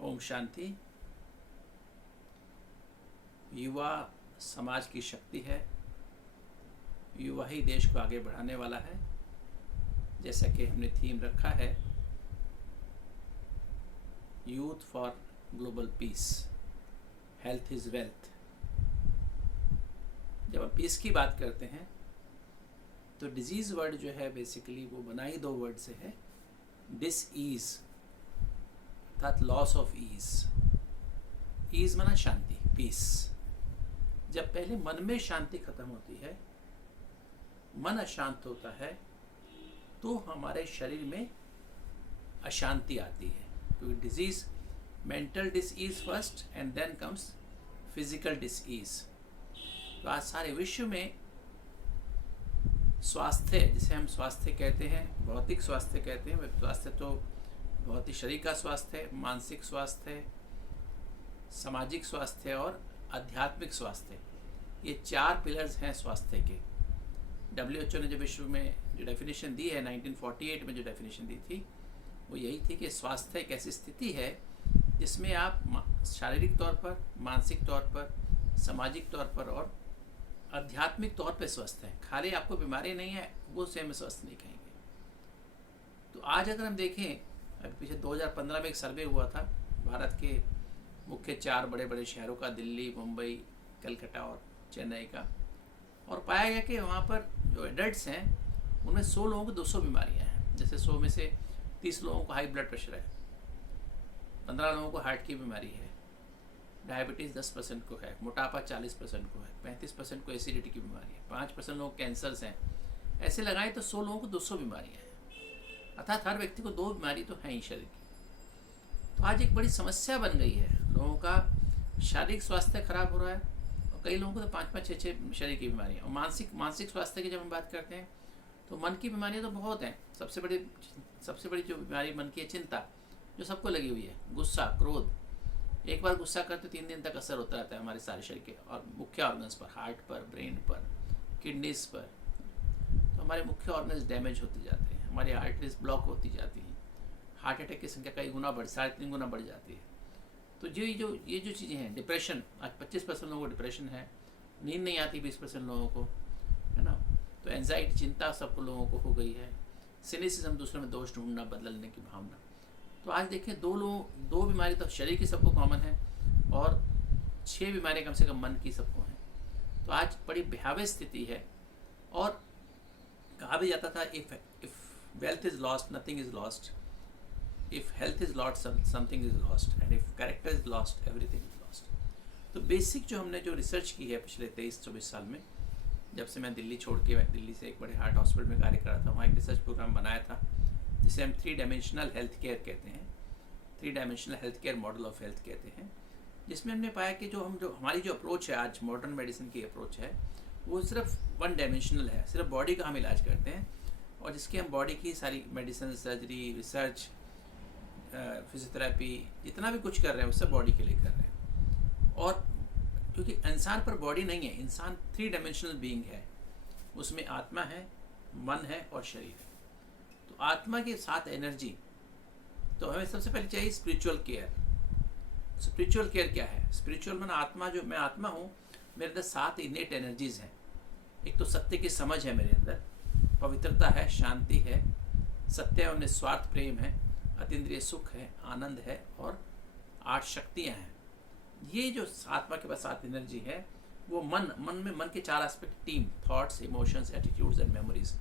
ओम शांति। युवा समाज की शक्ति है। युवा ही देश को आगे बढ़ाने वाला है। जैसा कि हमने थीम रखा है, youth for global piece, health is wealth. जब हम पीस की बात करते हैं तो डिजीज़ वर्ड जो है बेसिकली वो बना ही दो वर्ड से है, डिस ईज़ अर्थात लॉस ऑफ ईज़। ईज़ माना शांति, पीस। जब पहले मन में शांति खत्म होती है, मन अशांत होता है, तो हमारे शरीर में अशांति आती है। क्योंकि disease, mental disease first and then comes physical disease. तो आज सारे विश्व में स्वास्थ्य, जिसे हम स्वास्थ्य कहते हैं, भौतिक स्वास्थ्य कहते हैं, स्वास्थ्य तो भौतिक शरीर का स्वास्थ्य है, मानसिक स्वास्थ्य है, सामाजिक स्वास्थ्य और आध्यात्मिक स्वास्थ्य, ये चार पिलर्स हैं स्वास्थ्य के। WHO ने जो विश्व में जो डेफिनेशन दी है, 1948 में जो डेफिनेशन दी थी, वो यही थी कि स्वास्थ्य एक ऐसी स्थिति है जिसमें आप शारीरिक तौर पर, मानसिक तौर पर, सामाजिक तौर पर और आध्यात्मिक तौर पर स्वस्थ हैं। खाली आपको बीमारी नहीं है, वो से हम स्वस्थ नहीं कहेंगे। तो आज अगर हम देखें, अभी पीछे 2015 में एक सर्वे हुआ था भारत के मुख्य चार बड़े बड़े शहरों का, दिल्ली, मुंबई, कलकत्ता और चेन्नई का, और पाया गया कि वहाँ पर जो एडल्ट्स हैं उनमें 100 लोगों को 200 बीमारियाँ हैं। जैसे 100 में से 30 लोगों को हाई ब्लड प्रेशर है, 15 लोगों को हार्ट की बीमारी है, डायबिटीज़ 10% को है, मोटापा 40% को है, 35% को एसिडिटी की बीमारी है, 5% लोगों को कैंसर्स हैं। ऐसे लगाए तो 100 लोगों को 200 बीमारियाँ हैं, अर्थात हर व्यक्ति को 2 बीमारी तो है ही शरीर की। तो आज एक बड़ी समस्या बन गई है, लोगों का शारीरिक स्वास्थ्य खराब हो रहा है और कई लोगों को तो 5-5, 6-6 शरीर की बीमारियाँ। और मानसिक स्वास्थ्य की जब हम बात करते हैं तो मन की बीमारियाँ तो बहुत हैं। सबसे बड़ी जो बीमारी मन की है, चिंता, जो सबको लगी हुई है, गुस्सा, क्रोध। एक बार गुस्सा करते 3 दिन तक असर होता रहता है हमारे सारे शरीर के और मुख्य ऑर्गन्स पर, हार्ट पर, ब्रेन पर, किडनीज पर। तो हमारे मुख्य ऑर्गन्स डैमेज होते जाते हैं, हमारी आर्टरीज ब्लॉक होती जाती हैं, हार्ट अटैक की संख्या कई गुना 3.5 गुना बढ़ जाती है। तो ये जो चीज़ें हैं, डिप्रेशन, आज 25% लोगों को डिप्रेशन है, नींद नहीं आती 20% लोगों को, है ना। तो एंजाइटी, चिंता सबको लोगों को हो गई है। सिनिसिज्म, दूसरों में दोष ढूंढना, बदलने की भावना। तो आज देखिए 2 बीमारी तो शरीर की सबको कॉमन है और 6 बीमारी कम से कम मन की सबको हैं। तो आज बड़ी भयावह स्थिति है। और कहा भी जाता था, if wealth is lost nothing is lost, if health is lost something is lost, and if character is lost everything is lost. तो बेसिक जो हमने जो रिसर्च की है पिछले 23-24 साल में, जब से मैं दिल्ली छोड़ के दिल्ली से एक बड़े हार्ट हॉस्पिटल में कार्य कर रहा था, वहाँ एक रिसर्च प्रोग्राम बनाया था जिसे हम 3 डायमेंशनल हेल्थ केयर कहते हैं, 3 dimensional health care model of health कहते हैं। जिसमें हमने पाया कि जो हमारी जो अप्रोच है आज, मॉडर्न मेडिसिन की अप्रोच है, वो सिर्फ 1 डायमेंशनल है। सिर्फ बॉडी का हम इलाज करते हैं और जिसके हम बॉडी की सारी मेडिसिन, सर्जरी, रिसर्च, फिजियोथेरेपी, जितना भी कुछ कर रहे हैं वो सब बॉडी के लिए कर रहे हैं। और क्योंकि इंसान पर बॉडी नहीं है, इंसान 3 डायमेंशनल बीइंग है, उसमें आत्मा है, मन है और शरीर है। तो आत्मा के साथ एनर्जी, तो हमें सबसे पहले चाहिए स्पिरिचुअल केयर। स्पिरिचुअल केयर क्या है? स्पिरिचुअल माना आत्मा, जो मैं आत्मा हूँ, मेरे अंदर 7 इनेट एनर्जीज हैं। एक तो सत्य की समझ है मेरे अंदर, पवित्रता है, शांति है, सत्य और निस्वार्थ प्रेम है, अतीन्द्रिय सुख है, आनंद है और 8 शक्तियाँ हैं। ये जो आत्मा के पास 7 एनर्जी है, वो मन के 4 aspect, team, thoughts, emotions, attitudes and memories.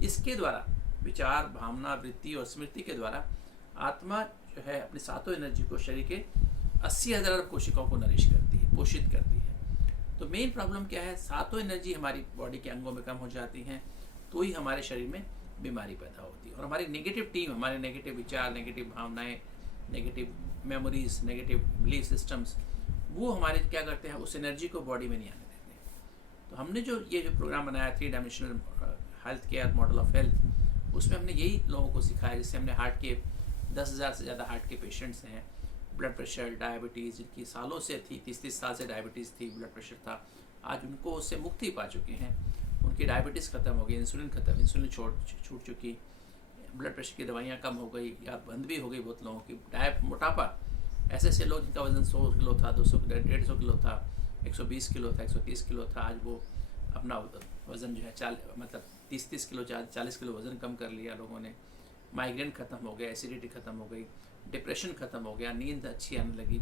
इसके द्वारा विचार, भावना, वृत्ति और स्मृति के द्वारा आत्मा जो है अपनी 7 एनर्जी को शरीर के 80,000 कोशिकाओं को नरिश करती है, पोषित करती है। तो मेन प्रॉब्लम क्या है? 7 एनर्जी हमारी बॉडी के अंगों में कम हो जाती हैं, तो ही हमारे शरीर में बीमारी पैदा होती है। और हमारी नेगेटिव टीम, हमारे नेगेटिव विचार, नेगेटिव भावनाएं, negative memories, negative belief systems, वो हमारे क्या करते हैं, उस एनर्जी को बॉडी में नहीं आने देते हैं। तो हमने जो प्रोग्राम बनाया 3 dimensional health care model of health, उसमें हमने यही लोगों को सिखाया। जैसे हमने हार्ट के 10,000 से ज़्यादा हार्ट के पेशेंट्स हैं, ब्लड प्रेशर, डायबिटीज़, जिनकी सालों से थी, 30-30 साल से डायबिटीज़ थी, ब्लड प्रेशर था, आज उनको उससे मुक्ति पा चुके हैं। उनकी डायबिटीज़ ख़त्म हो गई, इंसुलिन छूट चुकी, ब्लड प्रेशर की दवाइयाँ कम हो गई या बंद भी हो गई बहुत लोगों की। मोटापा ऐसे ऐसे लोग जिनका वज़न 100 किलो था, 200 किलो, 150 किलो था, 120 किलो था, 130 किलो था, आज वो अपना वज़न जो है मतलब 30-30 किलो, 40 किलो वज़न कम कर लिया लोगों ने। माइग्रेन ख़त्म हो गया, एसिडिटी ख़त्म हो गई, डिप्रेशन ख़त्म हो गया, नींद अच्छी आने लगी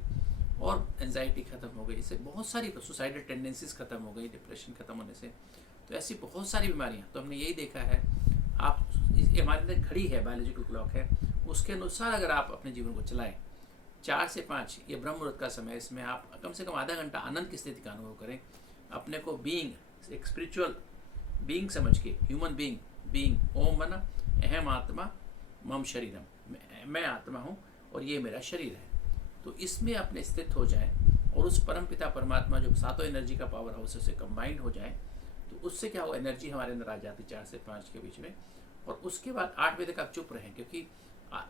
और एंजाइटी ख़त्म हो गई। इससे बहुत सारी सुसाइडल टेंडेंसीज ख़त्म हो गई डिप्रेशन ख़त्म होने से। तो ऐसी बहुत सारी बीमारियाँ, तो हमने यही देखा है, आप ये हमारे अंदर घड़ी है, बायोलॉजिकल क्लॉक है, उसके अनुसार अगर आप अपने जीवन को चलाएं, 4 से 5 ये ब्रह्म मुहूर्त का समय, इसमें आप कम से कम आधा घंटा आनंद की स्थिति का अनुभव करें, अपने को बीइंग, एक स्पिरिचुअल बीइंग समझ के, ह्यूमन बीइंग, ओम मना अहम आत्मा मम शरीरम, मैं आत्मा हूँ और ये मेरा शरीर है। तो इसमें अपने स्थित हो जाए और उस परम पिता परमात्मा जो सातों एनर्जी का पावर हाउस से कंबाइंड हो जाए, तो उससे क्या हो, एनर्जी हमारे अंदर आ जाती 4 से 5 के बीच में। और उसके बाद 8 बजे तक आप चुप रहें, क्योंकि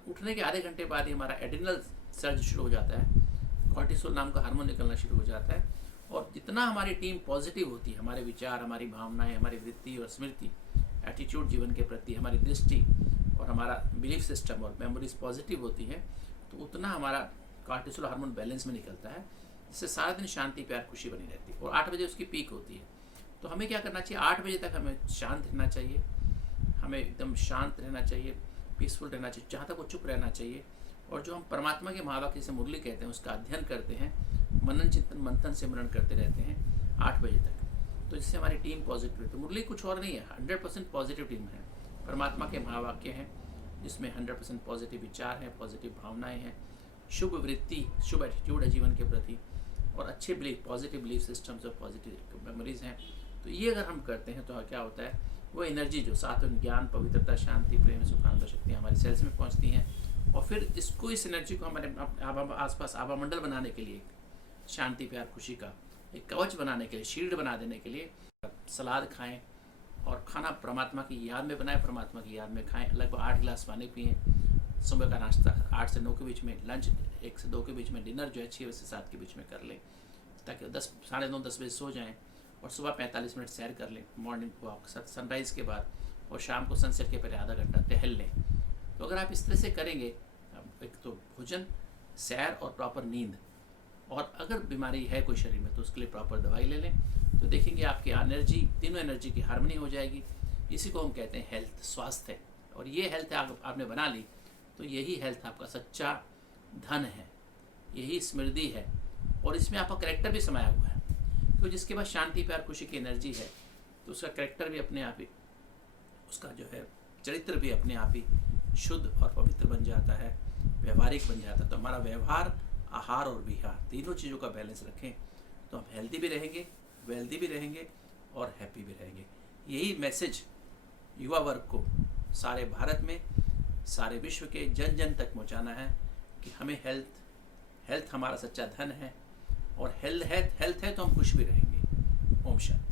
उठने के आधे घंटे बाद ही हमारा एड्रिनल सर्ज शुरू हो जाता है, कॉर्टिसोल नाम का हार्मोन निकलना शुरू हो जाता है। और जितना हमारी टीम पॉजिटिव होती है, हमारे विचार, हमारी भावनाएं, हमारी वृत्ति और स्मृति, एटीट्यूड जीवन के प्रति, हमारी दृष्टि और हमारा बिलीफ सिस्टम और मेमोरीज पॉजिटिव होती है, तो उतना हमारा कॉर्टिसोल हार्मोन बैलेंस में निकलता है, जिससे सारा दिन शांति, प्यार, खुशी बनी रहती है। और 8 बजे उसकी पीक होती है। तो हमें क्या करना चाहिए, 8 बजे तक हमें शांत रहना चाहिए, हमें एकदम शांत रहना चाहिए, पीसफुल रहना चाहिए, जहाँ तक वो चुप रहना चाहिए। और जो हम परमात्मा के महावाक्य से मुरली कहते हैं, उसका अध्ययन करते हैं, मनन चिंतन मंथन सिमरन करते रहते हैं 8 बजे तक, तो जिससे हमारी टीम पॉजिटिव है। तो मुरली कुछ और नहीं है, 100% पॉजिटिव टीम है, परमात्मा के महावाक्य हैं जिसमें 100% पॉजिटिव विचार हैं, पॉजिटिव भावनाएं हैं, शुभ वृत्ति, शुभ एटीट्यूड है जीवन के प्रति, और अच्छे बिलीफ, पॉजिटिव बिलीफ सिस्टम्स और पॉजिटिव मेमोरीज हैं। तो ये अगर हम करते हैं तो क्या होता है, वो एनर्जी जो सात्विक ज्ञान, पवित्रता, शांति, प्रेम, सुख, आनंद शक्तियाँ हमारे सेल्स में पहुँचती हैं, और फिर इस एनर्जी को हमारे आसपास आभामंडल बनाने के लिए, शांति, प्यार, खुशी का एक कवच बनाने के लिए, शील्ड बना देने के लिए सलाद खाएं और खाना परमात्मा की याद में बनाएं, परमात्मा की याद में खाएं। लगभग 8 गिलास पानी पिएं, सुबह का नाश्ता 8 से 9 के बीच में, लंच 1 से 2 के बीच में, डिनर जो है 6 से 7 के बीच में कर लें, ताकि 10, 9:30, 10 बजे सो जाएं, और सुबह 45 मिनट सैर कर लें, मॉर्निंग वॉक सनराइज़ के बाद, और शाम को सनसेट के पहले आधा घंटा टहल लें। तो अगर आप इस तरह से करेंगे, एक तो भोजन, सैर और प्रॉपर नींद, और अगर बीमारी है कोई शरीर में तो उसके लिए प्रॉपर दवाई ले लें, तो देखेंगे आपकी एनर्जी, तीनों एनर्जी की हार्मनी हो जाएगी। इसी को हम कहते हैं हेल्थ, स्वास्थ्य। और ये हेल्थ आपने बना ली, तो यही हेल्थ आपका सच्चा धन है, यही समृद्धि है, और इसमें आपका करेक्टर भी समाया हुआ है। तो जिसके पास शांति, प्यार, खुशी की एनर्जी है, तो उसका करेक्टर भी अपने आप ही, उसका जो है चरित्र भी अपने आप ही शुद्ध और पवित्र बन जाता है, व्यवहारिक बन जाता है। तो हमारा व्यवहार, आहार और विहार, तीनों चीज़ों का बैलेंस रखें, तो हम हेल्दी भी रहेंगे, वेल्दी भी रहेंगे और हैप्पी भी रहेंगे। यही मैसेज युवा वर्ग को सारे भारत में, सारे विश्व के जन जन तक पहुंचाना है कि हमें हेल्थ हमारा सच्चा धन है, और हेल्थ है तो हम खुश भी रहेंगे। ओम शांति।